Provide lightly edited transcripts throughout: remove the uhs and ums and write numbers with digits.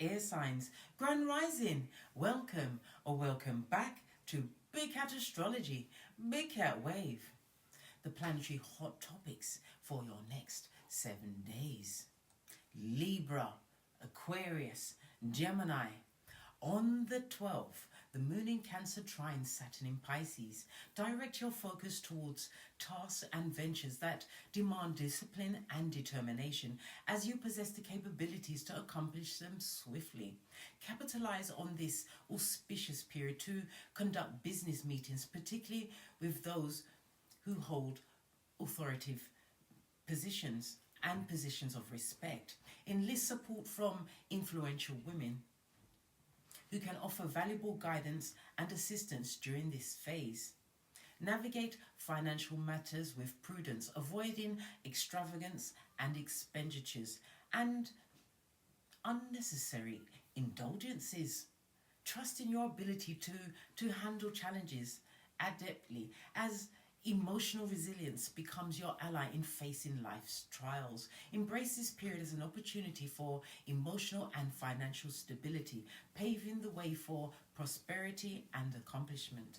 air signs, Grand Rising, welcome or welcome back to Big Cat Astrology, Big Cat Wave, the planetary hot topics for your next 7 days. Libra, Aquarius, Gemini. On the 12th, the Moon in Cancer trines Saturn in Pisces. Direct your focus towards tasks and ventures that demand discipline and determination, as you possess the capabilities to accomplish them swiftly. Capitalize on this auspicious period to conduct business meetings, particularly with those who hold authoritative positions and positions of respect. Enlist support from influential women who can offer valuable guidance and assistance during this phase. Navigate financial matters with prudence, avoiding extravagance and expenditures and unnecessary indulgences. Trust in your ability to handle challenges adeptly, as emotional resilience becomes your ally in facing life's trials. Embrace this period as an opportunity for emotional and financial stability, paving the way for prosperity and accomplishment.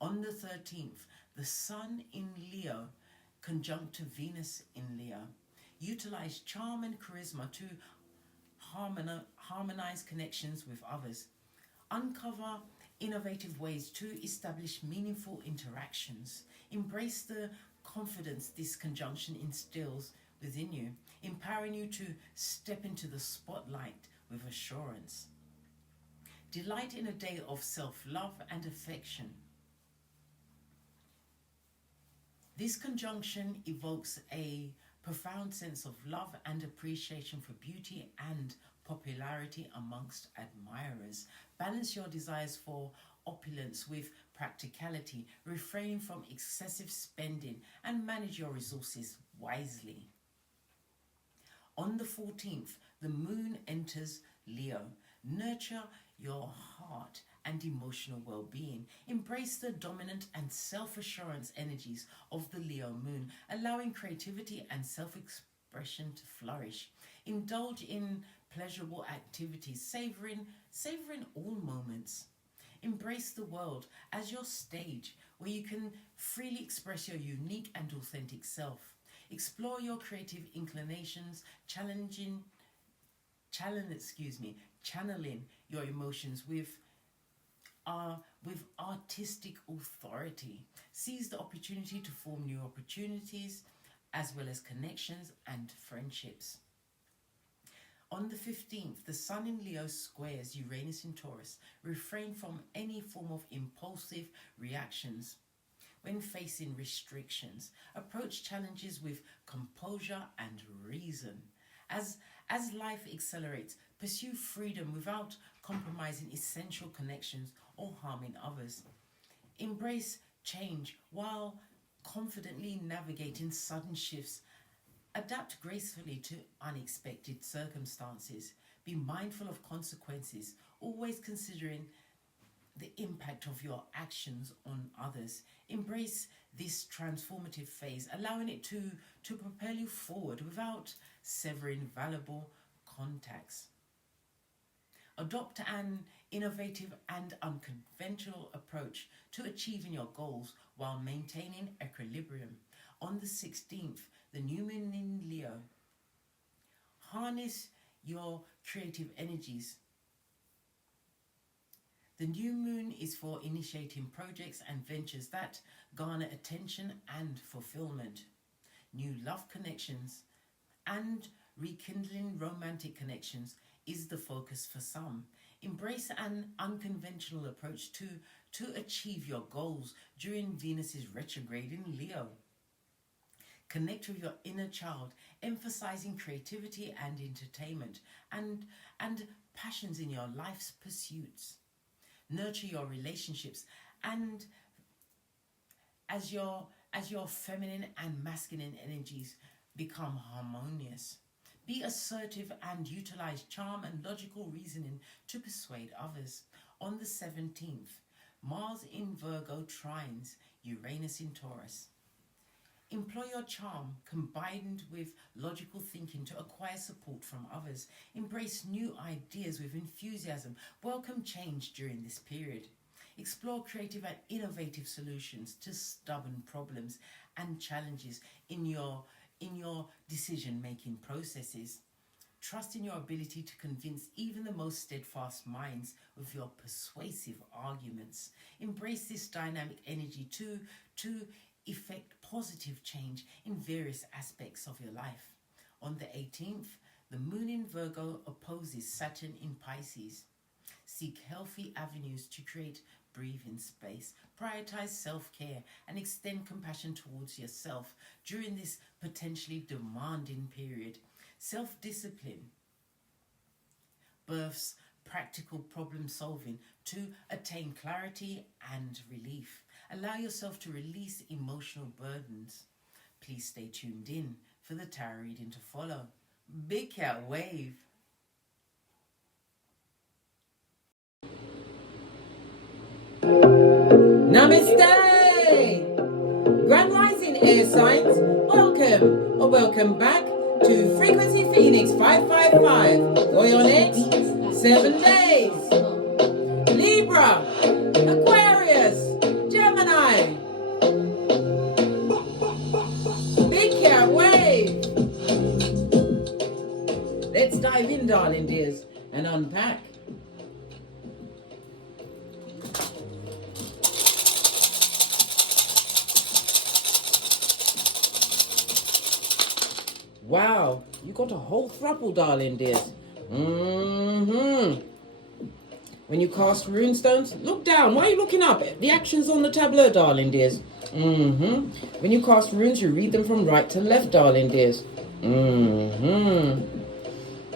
On the 13th, the Sun in Leo conjunct to Venus in Leo. Utilize charm and charisma to harmonize connections with others. Uncover innovative ways to establish meaningful interactions. Embrace the confidence this conjunction instills within you, empowering you to step into the spotlight with assurance. Delight in a day of self-love and affection. This conjunction evokes a profound sense of love and appreciation for beauty and popularity amongst admirers. Balance your desires for opulence with practicality, refraining from excessive spending, and manage your resources wisely. On the 14th, the Moon enters Leo. Nurture your heart and emotional well-being. Embrace the dominant and self-assurance energies of the Leo Moon, allowing creativity and self-expression to flourish. Indulge in pleasurable activities, savoring all moments. Embrace the world as your stage where you can freely express your unique and authentic self. Explore your creative inclinations, channeling your emotions with artistic authority. Seize the opportunity to form new opportunities as well as connections and friendships. On the 15th, the Sun in Leo squares Uranus in Taurus. Refrain from any form of impulsive reactions when facing restrictions. Approach challenges with composure and reason. As life accelerates, pursue freedom without compromising essential connections or harming others. Embrace change while confidently navigating sudden shifts. Adapt gracefully to unexpected circumstances. Be mindful of consequences, always considering the impact of your actions on others. Embrace this transformative phase, allowing it to propel you forward without severing valuable contacts. Adopt an innovative and unconventional approach to achieving your goals while maintaining equilibrium. On the 16th, the New Moon in Leo. Harness your creative energies. The new moon is for initiating projects and ventures that garner attention and fulfillment. New love connections and rekindling romantic connections is the focus for some. Embrace an unconventional approach to achieve your goals during Venus's retrograde in Leo. Connect with your inner child, emphasizing creativity and entertainment and passions in your life's pursuits. Nurture your relationships and as your feminine and masculine energies become harmonious. Be assertive and utilize charm and logical reasoning to persuade others. On the 17th, Mars in Virgo trines Uranus in Taurus. Employ your charm combined with logical thinking to acquire support from others. Embrace new ideas with enthusiasm. Welcome change during this period. Explore creative and innovative solutions to stubborn problems and challenges in your decision-making processes. Trust in your ability to convince even the most steadfast minds with your persuasive arguments. Embrace this dynamic energy to effect positive change in various aspects of your life. On the 18th, the moon in Virgo opposes Saturn in Pisces. Seek healthy avenues to create breathing space. Prioritize self-care and extend compassion towards yourself during this potentially demanding period. Self-discipline births practical problem solving to attain clarity and relief. Allow yourself to release emotional burdens. Please stay tuned in for the tarot reading to follow. Big Cat Wave. Namaste! Grand Rising Air Signs, welcome or welcome back to Frequency Phoenix 555. Going on next 7 days. Libra, Aquarius, Gemini. Big Cat Wave. Let's dive in, darling dears, and unpack. Wow, you got a whole throuple, darling dears. When you cast runestones, look down. Why are you looking up? The action's on the tableau, darling dears. When you cast runes, you read them from right to left, darling dears.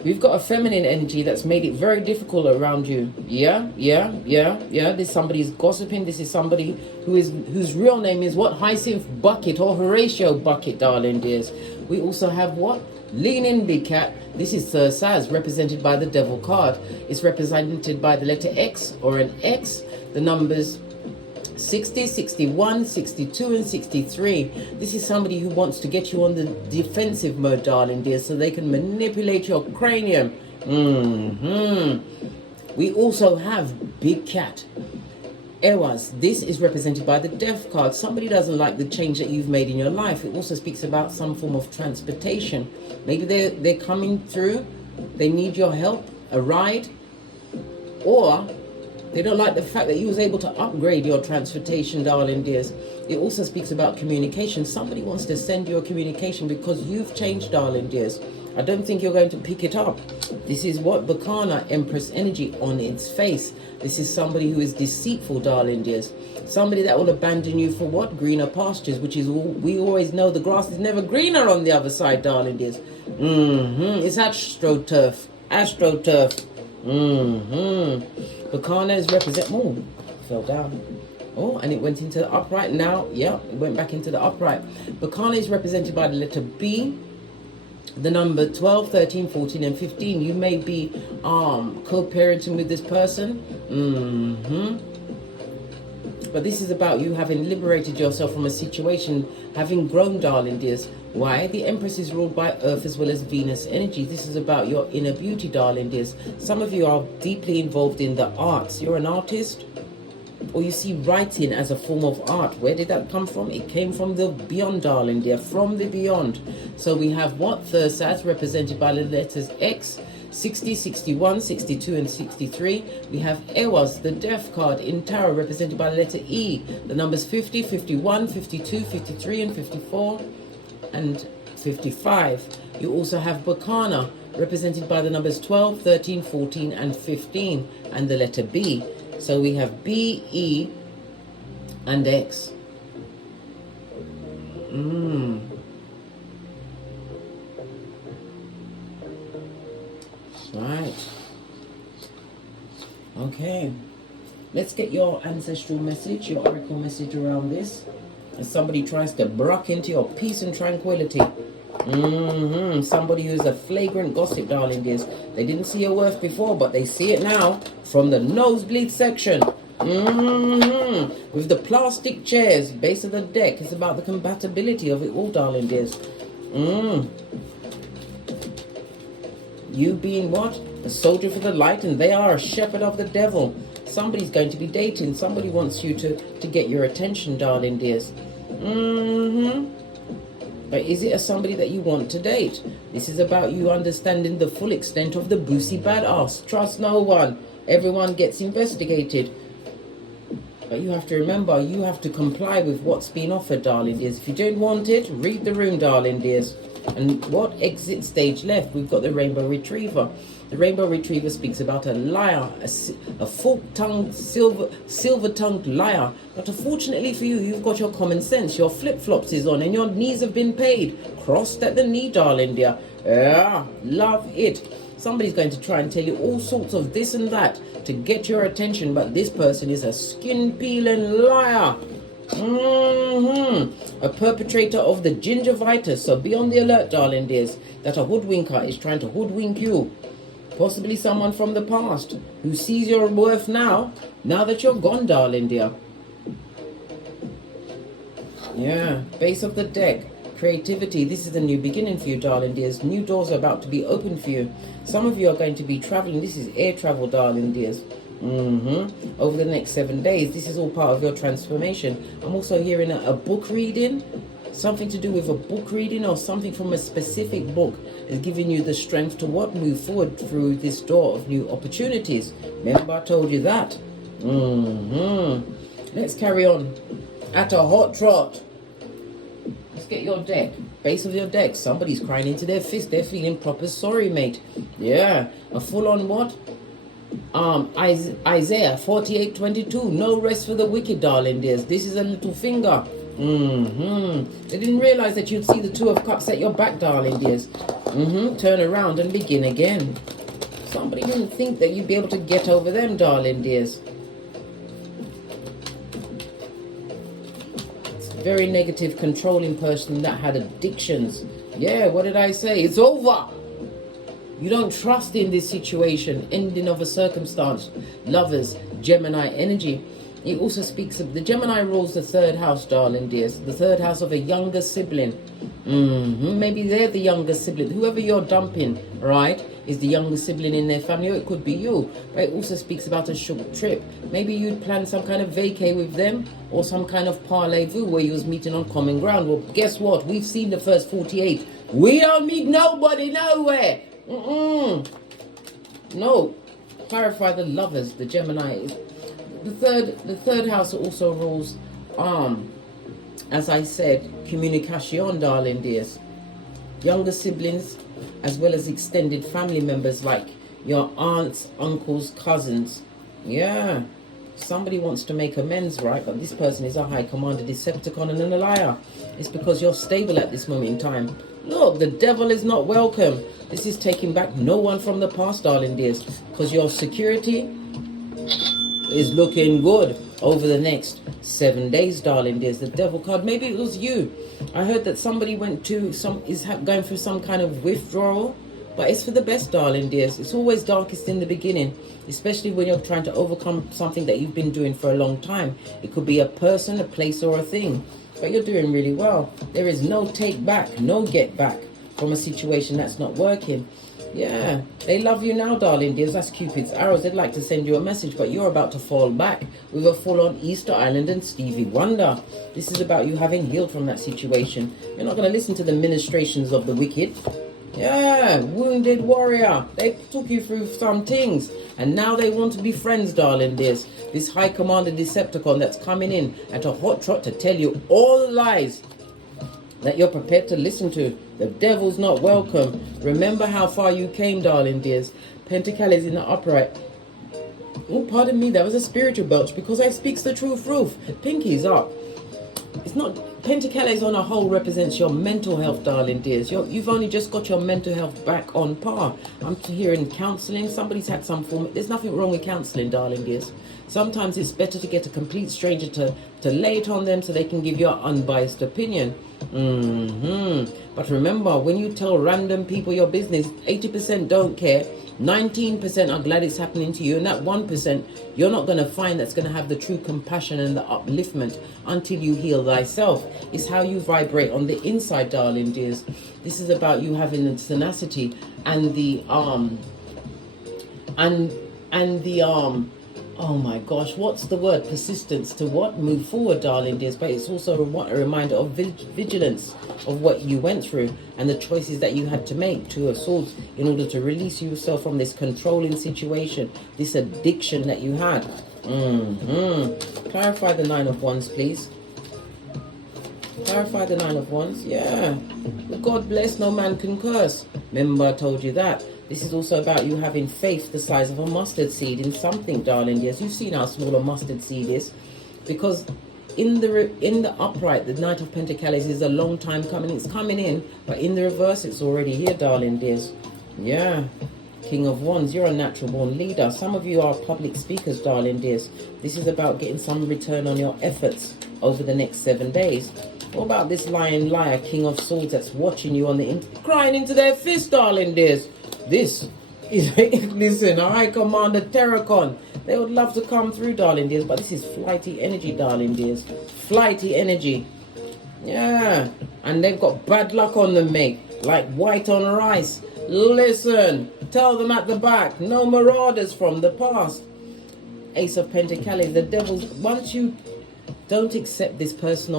We've got a feminine energy that's made it very difficult around you. Yeah. This somebody's gossiping. This is somebody whose real name is what? Hyacinth Bucket or Horatio Bucket, darling dears. We also have what? Lean in, Big Cat. This is Sir Saz, represented by the Devil card. It's represented by the letter X or an X, the numbers 60, 61, 62, and 63. This is somebody who wants to get you on the defensive mode, darling dear, so they can manipulate your cranium. We also have Big Cat. Ewas, this is represented by the Death card. Somebody doesn't like the change that you've made in your life. It also speaks about some form of transportation. Maybe they're coming through, they need your help, a ride, or they don't like the fact that you was able to upgrade your transportation, darling dears. It also speaks about communication. Somebody wants to send you a communication because you've changed, darling dears. I don't think you're going to pick it up. This is what? Bacana, Empress energy on its face. This is somebody who is deceitful, darling dears. Somebody that will abandon you for what? Greener pastures, which is all we always know. The grass is never greener on the other side, darling dears. It's AstroTurf. AstroTurf. Bacanas represent... Oh, fell down. Oh, and it went into the upright. Now, yeah, it went back into the upright. Bacana is represented by the letter B, the number 12, 13, 14, and 15. You may be co-parenting with this person. But this is about you having liberated yourself from a situation, having grown, darling dears. Why? The Empress is ruled by Earth as well as Venus energy. This is about your inner beauty, darling dears. Some of you are deeply involved in the arts. You're an artist, or you see writing as a form of art. Where did that come from? It came from the beyond, darling dear, from the beyond. So we have what? Thursaz, represented by the letters X, 60, 61, 62, and 63. We have Ewas, the Death card in tarot, represented by the letter E, the numbers 50, 51, 52, 53, and 54, and 55. You also have Bacana, represented by the numbers 12, 13, 14, and 15, and the letter B. So we have B, E, and X. Right. Okay. Let's get your ancestral message, your oracle message around this. As somebody tries to block into your peace and tranquility. Somebody who's a flagrant gossip, darling dears. They didn't see your worth before, but they see it now from the nosebleed section. With the plastic chairs, base of the deck, it's about the compatibility of it all, darling dears. You being what? A soldier for the light, and they are a shepherd of the devil. Somebody's going to be dating. Somebody wants you to get your attention, darling dears. But is it a somebody that you want to date? This is about you understanding the full extent of the boosie badass. Trust no one. Everyone gets investigated. But you have to remember, you have to comply with what's been offered, darling dears. If you don't want it, read the room, darling dears. And what exit stage left? We've got the Rainbow Retriever. The Rainbow Retriever speaks about a liar, a fork-tongued, silver-tongued liar. But unfortunately for you, you've got your common sense. Your flip-flops is on and your knees have been paid. Crossed at the knee, darling dear. Yeah, love it. Somebody's going to try and tell you all sorts of this and that to get your attention, but this person is a skin-peeling liar. A perpetrator of the gingivitis. So be on the alert, darling dears, that a hoodwinker is trying to hoodwink you. Possibly someone from the past who sees your worth now that you're gone, darling dear. Yeah, base of the deck. Creativity. This is a new beginning for you, darling dears. New doors are about to be opened for you. Some of you are going to be traveling. This is air travel, darling dears. Over the next 7 days. This is all part of your transformation. I'm also hearing a book reading. Something to do with a book reading or something from a specific book is giving you the strength to what? Move forward through this door of new opportunities. Remember I told you that. Let's carry on. At a hot trot. Let's get your deck. Base of your deck. Somebody's crying into their fist. They're feeling proper sorry, mate. Yeah. A full-on what? Isaiah 48:22. No rest for the wicked, darling dears. This is a little finger. They didn't realize that you'd see the Two of Cups at your back, darling dears. Turn around and begin again. Somebody didn't think that you'd be able to get over them, darling dears. It's a very negative, controlling person that had addictions. Yeah, what did I say? It's over. You don't trust in this situation. Ending of a circumstance. Lovers, Gemini energy. It also speaks of the Gemini rules the third house, darling dears. The third house of a younger sibling. Maybe they're the younger sibling. Whoever you're dumping, right, is the younger sibling in their family, or it could be you. But it also speaks about a short trip. Maybe you'd plan some kind of vacay with them, or some kind of parlez-vous where you was meeting on common ground. Well, guess what? We've seen the first 48. We don't meet nobody nowhere. No. Clarify the lovers, the Gemini. The third house also rules, as I said, communication, darling dears. Younger siblings, as well as extended family members like your aunts, uncles, cousins. Yeah. Somebody wants to make amends, right? But this person is a high commander, Decepticon, and a liar. It's because you're stable at this moment in time. Look, the devil is not welcome. This is taking back no one from the past, darling dears. Because your security is looking good over the next 7 days, darling dears. The devil card, maybe it was you. I heard that somebody went to going through some kind of withdrawal, but it's for the best, darling dears. It's always darkest in the beginning, especially when you're trying to overcome something that you've been doing for a long time. It could be a person, a place, or a thing, but you're doing really well. There is no take back, no get back from a situation that's not working. Yeah, they love you now, darling dears. That's Cupid's arrows. They'd like to send you a message, but you're about to fall back with a full-on Easter Island and Stevie Wonder. This is about you having healed from that situation. You're not going to listen to the ministrations of the wicked. Yeah, wounded warrior. They took you through some things, and now they want to be friends, darling dears. This high commander Decepticon that's coming in at a hot trot to tell you all the lies that you're prepared to listen to. The devil's not welcome. Remember how far you came, darling dears. Pentacles in the upright. Oh, pardon me, that was a spiritual belch because I speaks the truth, Roof. Pinky's up. It's not... Pentacles on a whole represents your mental health, darling dears. You've only just got your mental health back on par. I'm hearing counselling. Somebody's had some form... There's nothing wrong with counselling, darling dears. Sometimes it's better to get a complete stranger to lay it on them so they can give you an unbiased opinion. But remember, when you tell random people your business, 80% don't care, 19% are glad it's happening to you, and that 1% you're not going to find that's going to have the true compassion and the upliftment until you heal thyself. It's how you vibrate on the inside, darling dears. This is about you having the tenacity and the oh my gosh, what's the word? Persistence to what? Move forward, darling dears. But it's also a reminder of vigilance of what you went through and the choices that you had to make, Two of Swords, in order to release yourself from this controlling situation, this addiction that you had. Clarify the Nine of Wands, please. Clarify the Nine of Wands. Yeah. With God bless, no man can curse. Remember, I told you that. This is also about you having faith the size of a mustard seed in something, darling. Yes, you've seen how small a mustard seed is. Because in the upright, the Knight of Pentacles is a long time coming. It's coming in, but in the reverse, it's already here, darling dears. Yeah. King of Wands, you're a natural born leader. Some of you are public speakers, darling dears. This is about getting some return on your efforts over the next 7 days. What about this lying liar, King of Swords, that's watching you on the crying into their fist, darling dears? This is, listen, High Commander Terracon. They would love to come through, darling dears, but this is flighty energy, darling dears. Flighty energy. Yeah. And they've got bad luck on them, mate. Like white on rice. Listen, tell them at the back, no marauders from the past. Ace of Pentacles, the devil's, once you don't accept this person,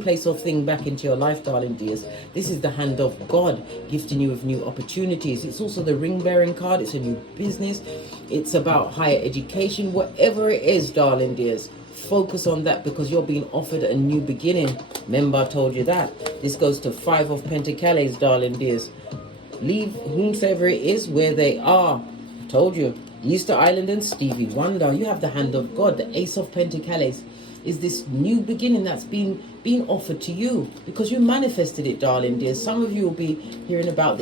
place or thing back into your life, darling dears, this is the hand of God gifting you with new opportunities. It's also the ring bearing card. It's a new business. It's about higher education. Whatever it is, darling dears, focus on that, because you're being offered a new beginning. Remember, I told you that. This goes to Five of Pentacles, darling dears. Leave whomsoever it is where they are. I told you. Easter Island and Stevie Wonder. You have the hand of God. The Ace of Pentacles is this new beginning that's being offered to you because you manifested it, darling dears. Some of you will be hearing about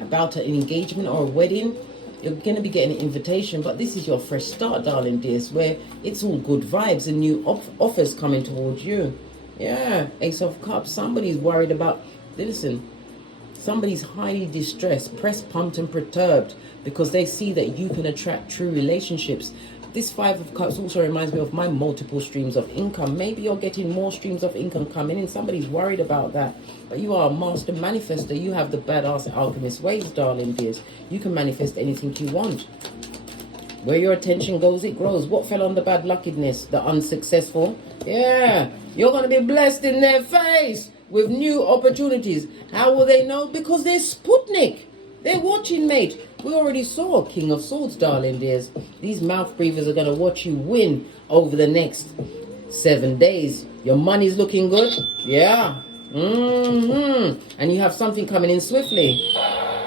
about an engagement or a wedding. You're going to be getting an invitation, but this is your fresh start, darling dears, where it's all good vibes and new offers coming towards you. Yeah, Ace of Cups. Somebody's worried about, listen, somebody's highly distressed, pressed, pumped and perturbed because they see that you can attract true relationships. This Five of Cups also reminds me of my multiple streams of income. Maybe you're getting more streams of income coming in. Somebody's worried about that. But you are a master manifester. You have the badass alchemist ways, darling dears. You can manifest anything you want. Where your attention goes, it grows. What fell on the bad luckiness? The unsuccessful? Yeah. You're going to be blessed in their face with new opportunities. How will they know? Because they're Sputnik. They're watching, mate. We already saw King of Swords, darling dears. These mouth breathers are going to watch you win over the next 7 days. Your money's looking good. Yeah. And you have something coming in swiftly.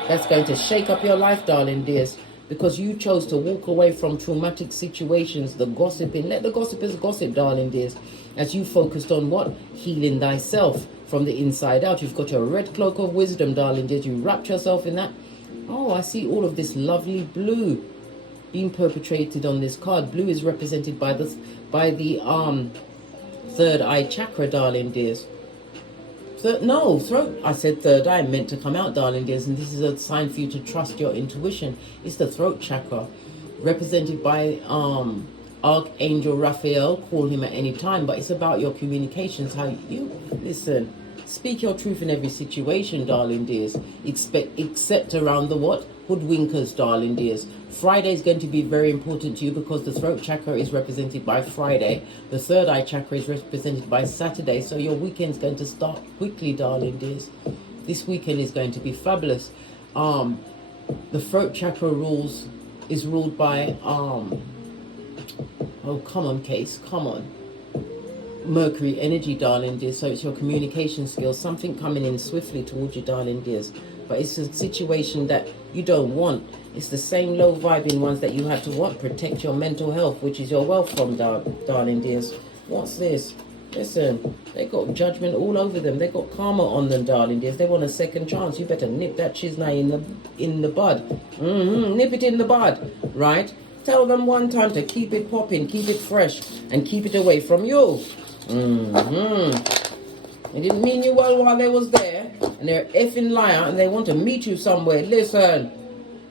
That's going to shake up your life, darling dears. Because you chose to walk away from traumatic situations, the gossiping. Let the gossipers gossip, darling dears. As you focused on what? Healing thyself from the inside out. You've got your red cloak of wisdom, darling dears. You wrapped yourself in that. Oh, I see all of this lovely blue being perpetrated on this card. Blue is represented by the third eye chakra, darling dears. Throat. I said third eye, meant to come out, darling dears, and this is a sign for you to trust your intuition. It's the throat chakra, represented by Archangel Raphael. Call him at any time, but it's about your communications. How you listen. Speak your truth in every situation, darling dears. Except around the what? Hoodwinkers, darling dears. Friday is going to be very important to you because the throat chakra is represented by Friday. The third eye chakra is represented by Saturday. So your weekend's going to start quickly, darling dears. This weekend is going to be fabulous. The throat chakra is ruled by oh, come on, Case, come on. Mercury energy, darling dears. So it's your communication skills, something coming in swiftly towards you, darling dears. But it's a situation that you don't want. It's the same low vibing ones that you had to what? Protect your mental health, which is your wealth from, darling dears. What's this? Listen, they got judgment all over them. They got karma on them, darling dears. They want a second chance. You better nip that chisnai in the bud. Nip it in the bud, right? Tell them one time to keep it popping, keep it fresh, and keep it away from you. They didn't mean you well while they was there, and they're effing liar, and they want to meet you somewhere. Listen,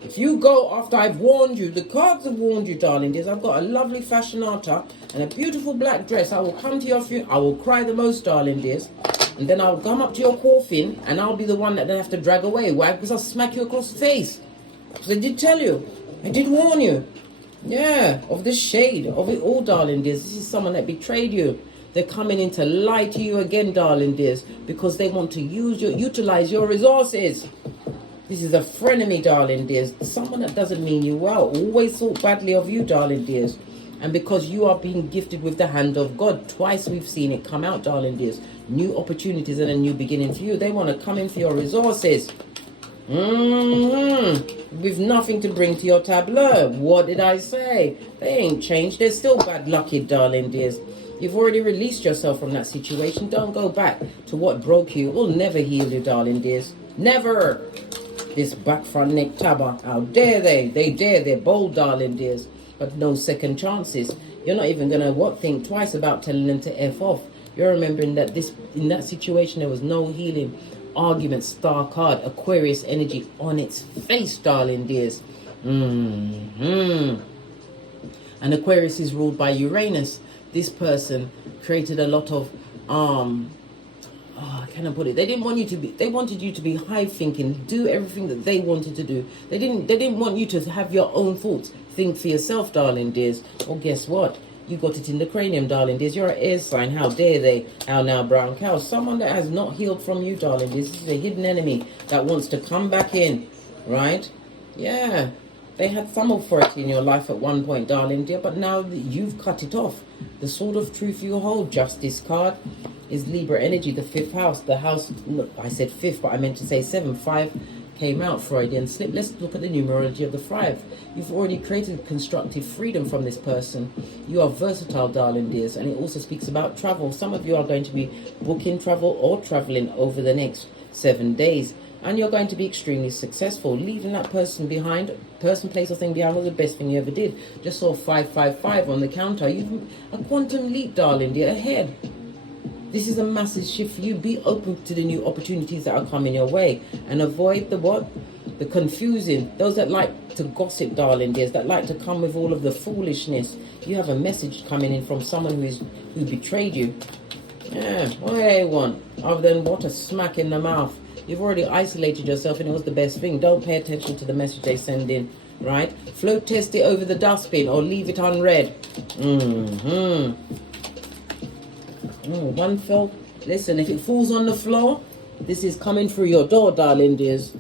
If you go after I've warned you, the cards have warned you, darling dears. I've got a lovely fashionata and a beautiful black dress. I will come to your funeral. I will cry the most, darling dears. And then I'll come up to your coffin and I'll be the one that they have to drag away. Why? Because I'll smack you across the face. Because I did tell you. I did warn you. Yeah, of the shade of it all, darling dears. This is someone that betrayed you. They're coming in to lie to you again, darling dears, because they want to utilize your resources. This is a frenemy, darling dears. Someone that doesn't mean you well. Always thought badly of you, darling dears. And because you are being gifted with the hand of God, twice we've seen it come out, darling dears. New opportunities and a new beginning for you. They want to come in for your resources. With nothing to bring to your tableau. What did I say? They ain't changed. They're still bad lucky, darling dears. You've already released yourself from that situation. Don't go back to what broke you. It will never heal you, darling dears. Never. This back front neck tabber. How dare they? They dare. They're bold, darling dears. But no second chances. You're not even going to think twice about telling them to F off. You're remembering that in that situation there was no healing. Argument, star card, Aquarius energy on its face, darling dears. And Aquarius is ruled by Uranus. This person created a lot of can I put it? They didn't want you to be. They wanted you to be high thinking, do everything that they wanted to do. They didn't want you to have your own thoughts. Think for yourself, darling dears. Well, guess what? You got it in the cranium, darling dears. You're an air sign. How dare they? How now, brown cow? Someone that has not healed from you, darling dears. This is a hidden enemy that wants to come back in, right? Yeah. They had some authority in your life at one point, darling dear, but now you've cut it off. The sword of truth you hold, Justice card, is Libra energy, the 5th house. The house, look, I said 5th, but I meant to say 7. 5 came out, Freudian slip. Let's look at the numerology of the 5. You've already created constructive freedom from this person. You are versatile, darling dears, and it also speaks about travel. Some of you are going to be booking travel or traveling over the next 7 days. And you're going to be extremely successful. Leaving that person behind, person, place, or thing behind was the best thing you ever did. Just saw 555 on the counter. You've a quantum leap, darling dear, ahead. This is a massive shift for you. Be open to the new opportunities that are coming your way. And avoid the what? The confusing. Those that like to gossip, darling dears, that like to come with all of the foolishness. You have a message coming in from someone who betrayed you. Yeah, what do they want? Other than what? A smack in the mouth. You've already isolated yourself and it was the best thing. Don't pay attention to the message they send in, right? Float test it over the dustbin or leave it unread. One fell. Listen, if it falls on the floor, this is coming through your door, darling dears.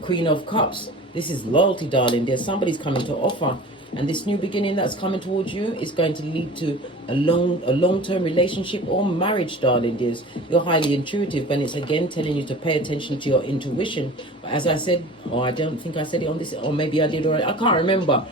Queen of Cups. This is loyalty, darling dears. Somebody's coming to offer. And this new beginning that's coming towards you is going to lead to a long-term relationship or marriage, darling dears. You're highly intuitive, and it's again telling you to pay attention to your intuition. But as I said, or I don't think I said it on this, or maybe I did already, I can't remember.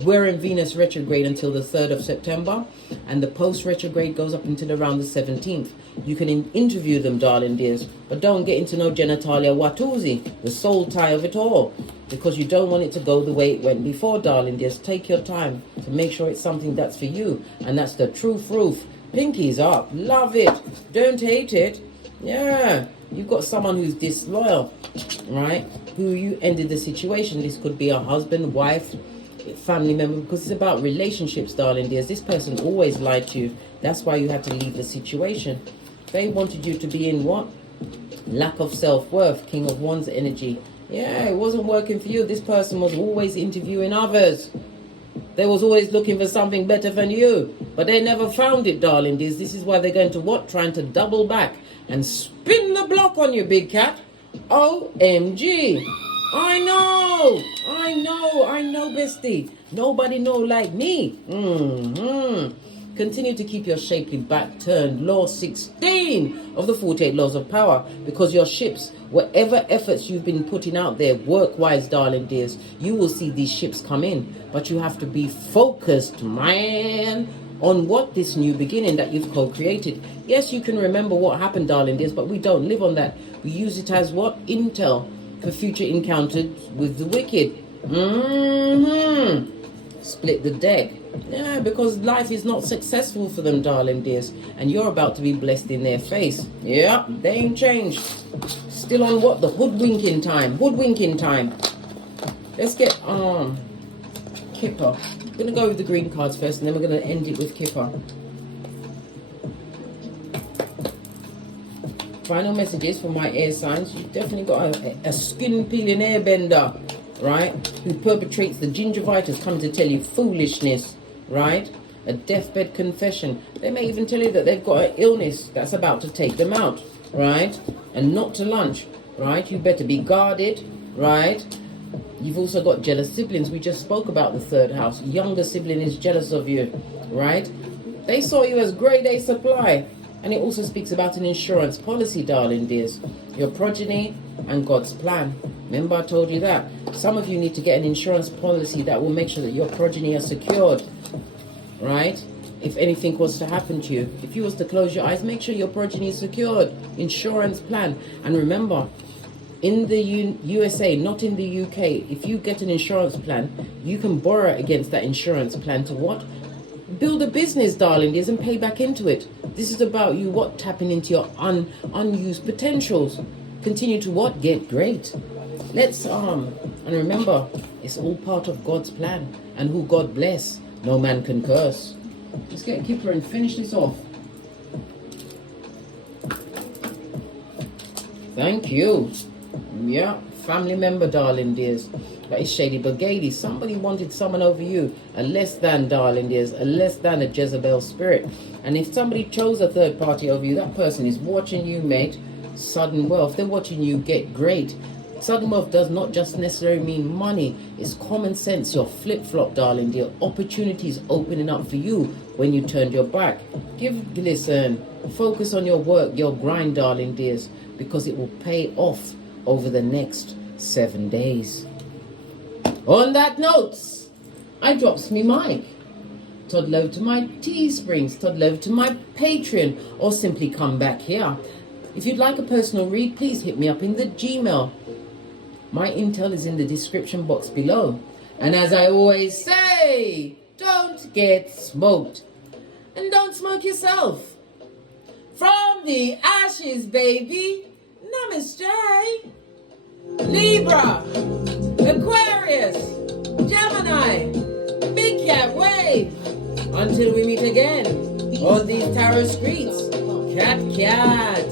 We're in Venus retrograde until the 3rd of September, and the post-retrograde goes up until around the 17th. You can interview them, darling dears, but don't get into no genitalia watusi, the soul tie of it all, because you don't want it to go the way it went before, darling dears. Take your time to make sure it's something that's for you, and that's the truth roof. Pinkies up. Love it. Don't hate it. Yeah. You've got someone who's disloyal, right? Who you ended the situation. This could be a husband, wife, family member, because it's about relationships, darling dears. This person always lied to you. That's why you had to leave the situation. They wanted you to be in what? Lack of self-worth. King of Wands energy. Yeah, it wasn't working for you. This person was always interviewing others. They was always looking for something better than you. But they never found it, darling dears. This is why they're going to what? Trying to double back and spin the block on you, big cat. OMG. I know, bestie. Nobody know like me. Continue to keep your shapely back turned. Law 16 of the 48 laws of power. Because your ships, whatever efforts you've been putting out there, work-wise, darling dears, you will see these ships come in. But you have to be focused, man, on what this new beginning that you've co-created. Yes, you can remember what happened, darling dears, but we don't live on that. We use it as what? Intel for future encounters with the wicked. Split the deck. Yeah, because life is not successful for them, darling dears, and you're about to be blessed in their face. Yeah, they ain't changed. Still on what? The hoodwinking time. Let's get Kipper. I'm going to go with the green cards first, and then we're going to end it with Kipper. Final messages for my air signs. You've definitely got a skin-peeling airbender, right? Who perpetrates the gingivitis, come to tell you foolishness, right? A deathbed confession. They may even tell you that they've got an illness that's about to take them out, right? And not to lunch, right? You better be guarded, right? You've also got jealous siblings. We just spoke about the third house. Younger sibling is jealous of you, right? They saw you as grade A supply. And it also speaks about an insurance policy, darling dears. Your progeny and God's plan. Remember I told you that. Some of you need to get an insurance policy that will make sure that your progeny are secured, right? If anything was to happen to you. If you was to close your eyes, make sure your progeny is secured. Insurance plan. And remember, in the USA, not in the UK, if you get an insurance plan, you can borrow against that insurance plan to what? Build a business, darling dears, and pay back into it. This is about you, what? Tapping into your unused potentials. Continue to what? Get great. Let's, and remember, it's all part of God's plan. And who God bless, no man can curse. Let's get Kipper and finish this off. Thank you. Yeah, family member, darling dears. But it's Shady Brigady. Somebody wanted someone over you. A less than, darling dears. A less than a Jezebel spirit. And if somebody chose a third party over you, that person is watching you, mate. Sudden wealth. They're watching you get great. Sudden wealth does not just necessarily mean money. It's common sense. You're flip-flop, darling dear. Opportunities opening up for you when you turned your back. Listen. Focus on your work, your grind, darling dears. Because it will pay off over the next 7 days. On that note, I drops me mic. Toddle over to my Teesprings, toddle over to my Patreon, or simply come back here. If you'd like a personal read, please hit me up in the Gmail. My intel is in the description box below. And as I always say, don't get smoked. And don't smoke yourself. From the ashes, baby. Namaste. Libra, Aquarius, Gemini, Big Cat Wave. Until we meet again on these tarot streets. Cat.